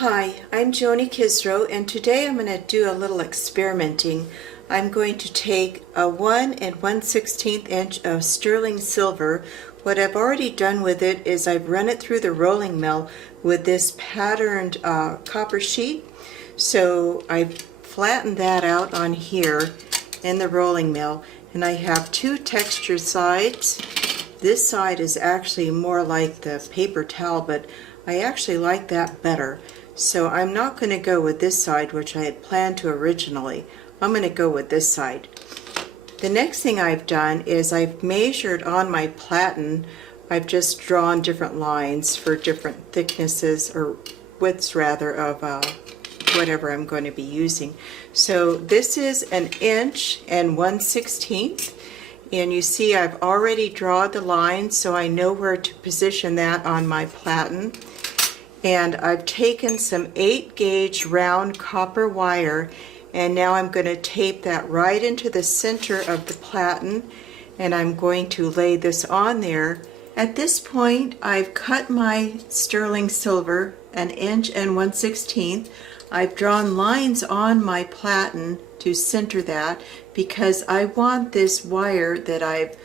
Hi, I'm Joni Kisrow, and today I'm going to do a little experimenting. I'm going to take a 1 1/16 inch of sterling silver. What I've already done with it is I've run it through the rolling mill with this patterned copper sheet. So I've flattened that out on here in the rolling mill, and I have two textured sides. This side is actually more like the paper towel, but I actually like that better. So I'm not going to go with this side, which I had planned to originally. I'm going to go with this side. The next thing I've done is I've measured on my platen. I've just drawn different lines for different thicknesses, or widths rather, of whatever I'm going to be using. So this is 1 1/16 inch. And you see I've already drawn the line, so I know where to position that on my platen. And I've taken some 8-gauge round copper wire, and now I'm going to tape that right into the center of the platen, and I'm going to lay this on there. At this point, I've cut my sterling silver 1 1/16 inch. I've drawn lines on my platen to center that because I want this wire that I've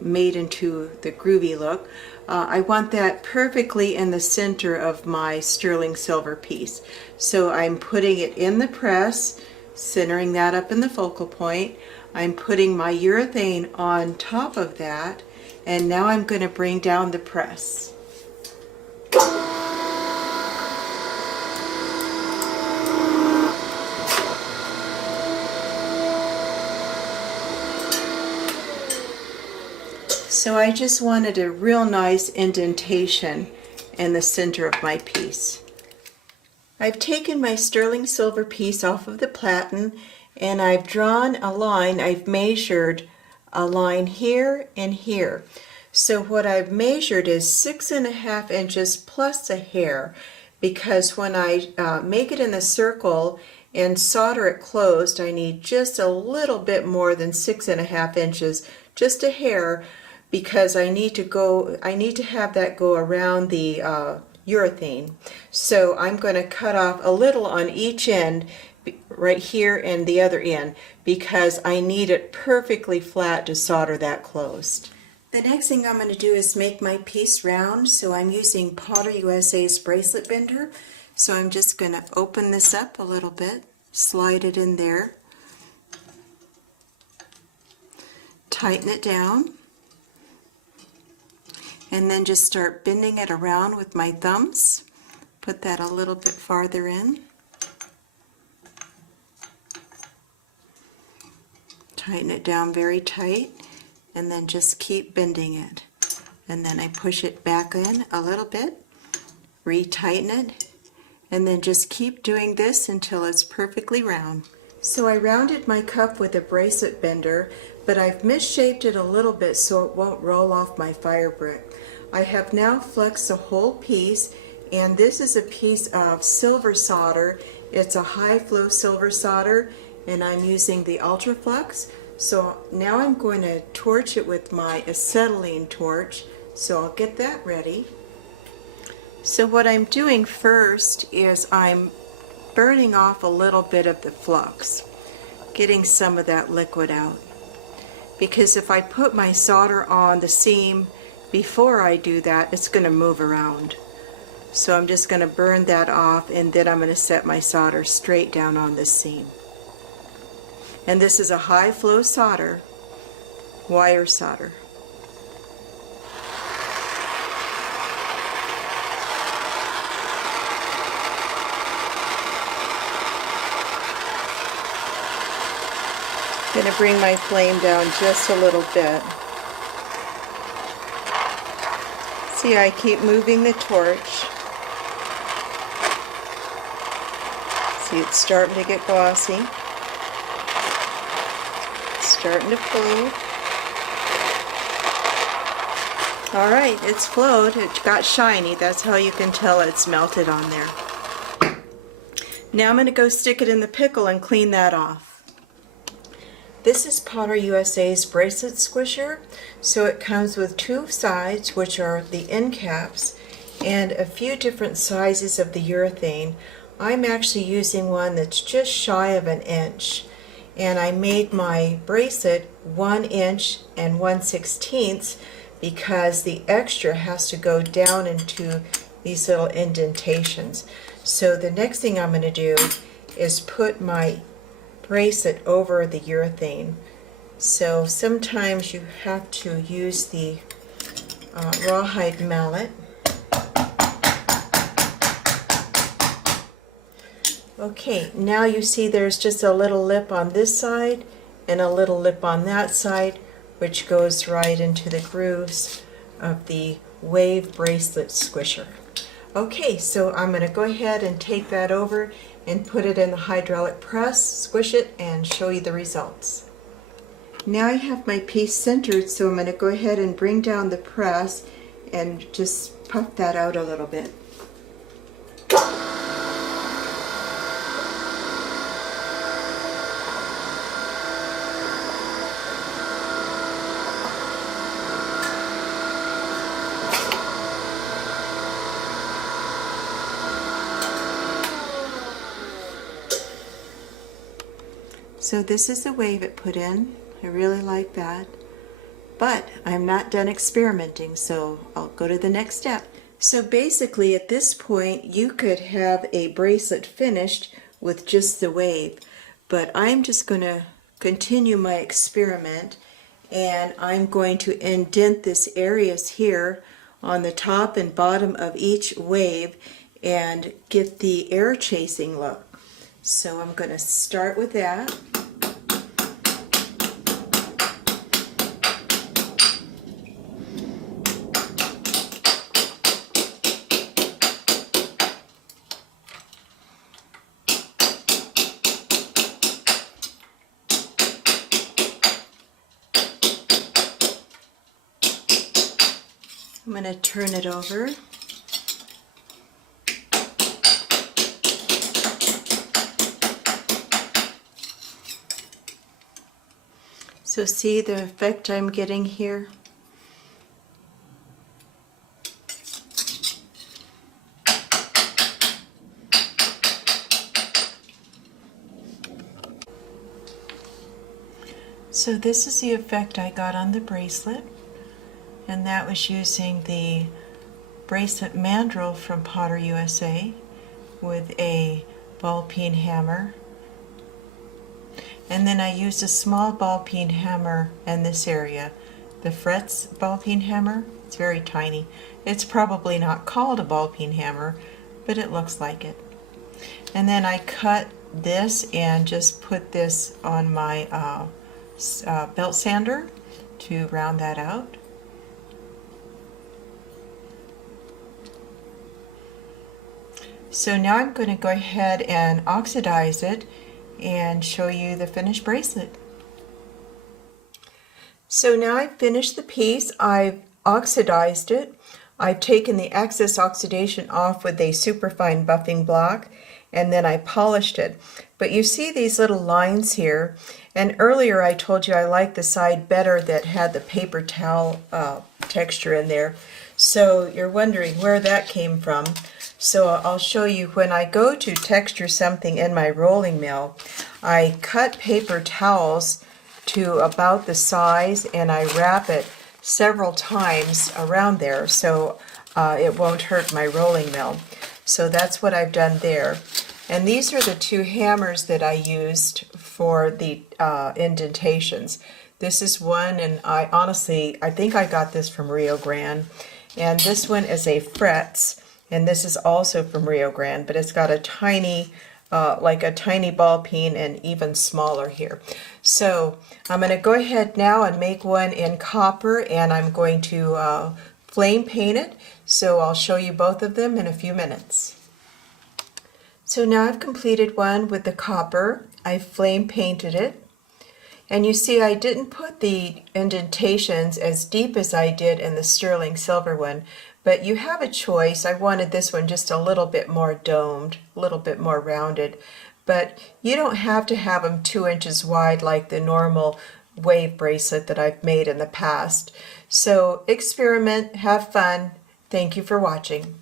made into the groovy look. I want that perfectly in the center of my sterling silver piece. So I'm putting it in the press, centering that up in the focal point. I'm putting my urethane on top of that, and now I'm going to bring down the press. So I just wanted a real nice indentation in the center of my piece. I've taken my sterling silver piece off of the platen, and I've drawn a line. I've measured a line here and here. So what I've measured is 6.5 inches plus a hair, because when I make it in the circle and solder it closed, I need just a little bit more than 6.5 inches, just a hair, because I need to have that go around the urethane. So I'm going to cut off a little on each end, right here and the other end, because I need it perfectly flat to solder that closed. The next thing I'm going to do is make my piece round, so I'm using Potter USA's bracelet bender. So I'm just going to open this up a little bit, slide it in there, tighten it down, and then just start bending it around with my thumbs. Put that a little bit farther in. Tighten it down very tight, and then just keep bending it. And then I push it back in a little bit, retighten it, and then just keep doing this until it's perfectly round. So I rounded my cup with a bracelet bender, but I've misshaped it a little bit so it won't roll off my fire brick. I have now flexed the whole piece, and this is a piece of silver solder. It's a high flow silver solder, and I'm using the Ultra Flux. So now I'm going to torch it with my acetylene torch, so I'll get that ready. So what I'm doing first is I'm burning off a little bit of the flux, getting some of that liquid out. Because if I put my solder on the seam before I do that, it's going to move around. So I'm just going to burn that off, and then I'm going to set my solder straight down on this seam. And this is a high flow solder, wire solder. I'm going to bring my flame down just a little bit. See, I keep moving the torch. See, it's starting to get glossy. It's starting to flow. Alright, it's flowed. It got shiny. That's how you can tell it's melted on there. Now I'm going to go stick it in the pickle and clean that off. This is Potter USA's Bracelet Squisher. So it comes with two sides, which are the end caps, and a few different sizes of the urethane. I'm actually using one that's just shy of an inch, and I made my bracelet 1 inch and 1/16 because the extra has to go down into these little indentations. So the next thing I'm going to do is put my bracelet over the urethane. So sometimes you have to use the rawhide mallet. Okay, now you see there's just a little lip on this side and a little lip on that side, which goes right into the grooves of the Wave Bracelet Squisher. Okay, so I'm going to go ahead and take that over and put it in the hydraulic press, squish it, and show you the results. Now I have my piece centered, so I'm going to go ahead and bring down the press and just puff that out a little bit. So this is the wave it put in. I really like that. But I'm not done experimenting, so I'll go to the next step. So basically at this point you could have a bracelet finished with just the wave. But I'm just going to continue my experiment, and I'm going to indent this areas here on the top and bottom of each wave and get the air chasing look. So I'm going to start with that. I'm going to turn it over. So see the effect I'm getting here? So this is the effect I got on the bracelet, and that was using the bracelet mandrel from Potter USA with a ball peen hammer. And then I used a small ball peen hammer in this area. The Fretz ball peen hammer, it's very tiny. It's probably not called a ball peen hammer, but it looks like it. And then I cut this and just put this on my belt sander to round that out. So now I'm going to go ahead and oxidize it and show you the finished bracelet. So now I've finished the piece. I've oxidized it. I've taken the excess oxidation off with a superfine buffing block, and then I polished it. But you see these little lines here, and earlier I told you I liked the side better that had the paper towel texture in there. So you're wondering where that came from. So I'll show you. When I go to texture something in my rolling mill, I cut paper towels to about the size and I wrap it several times around there so it won't hurt my rolling mill. So that's what I've done there. And these are the two hammers that I used for the indentations. This is one, and I think I got this from Rio Grande. And this one is a Fretz. And this is also from Rio Grande, but it's got a tiny, like a tiny ball peen, and even smaller here. So I'm going to go ahead now and make one in copper, and I'm going to flame paint it. So I'll show you both of them in a few minutes. So now I've completed one with the copper. I flame painted it. And you see I didn't put the indentations as deep as I did in the sterling silver one. But you have a choice. I wanted this one just a little bit more domed, a little bit more rounded. But you don't have to have them 2 inches wide like the normal wave bracelet that I've made in the past. So experiment, have fun. Thank you for watching.